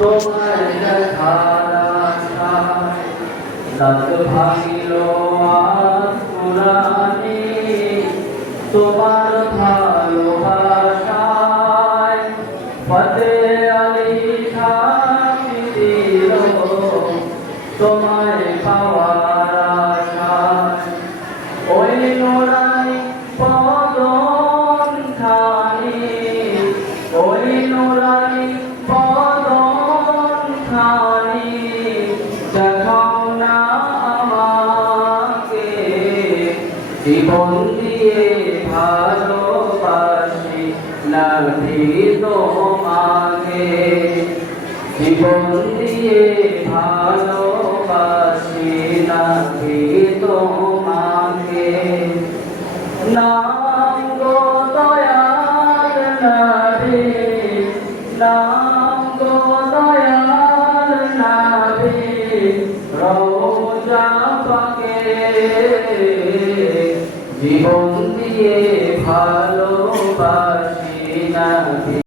তোমায় দেখার আশায় দাঁত ভাঙিল আজ পুরাণে তোমার ভালোবাসায় ফতে আলী সাথী দিল তোমায় পাওয়ার আশায় ওই নোরাই পদন খানি ওই নোরাই পদন খানি দেখাও না আমাকে জীবন দিয়ে ভালোবাসি নাহি তোমাকে জীবন দিয়ে ভালোবাসি নাহি তোমাকে নাম গো দয়াল নবী নাম গো দয়াল নবী রওজা পাকে জীবন দিয়ে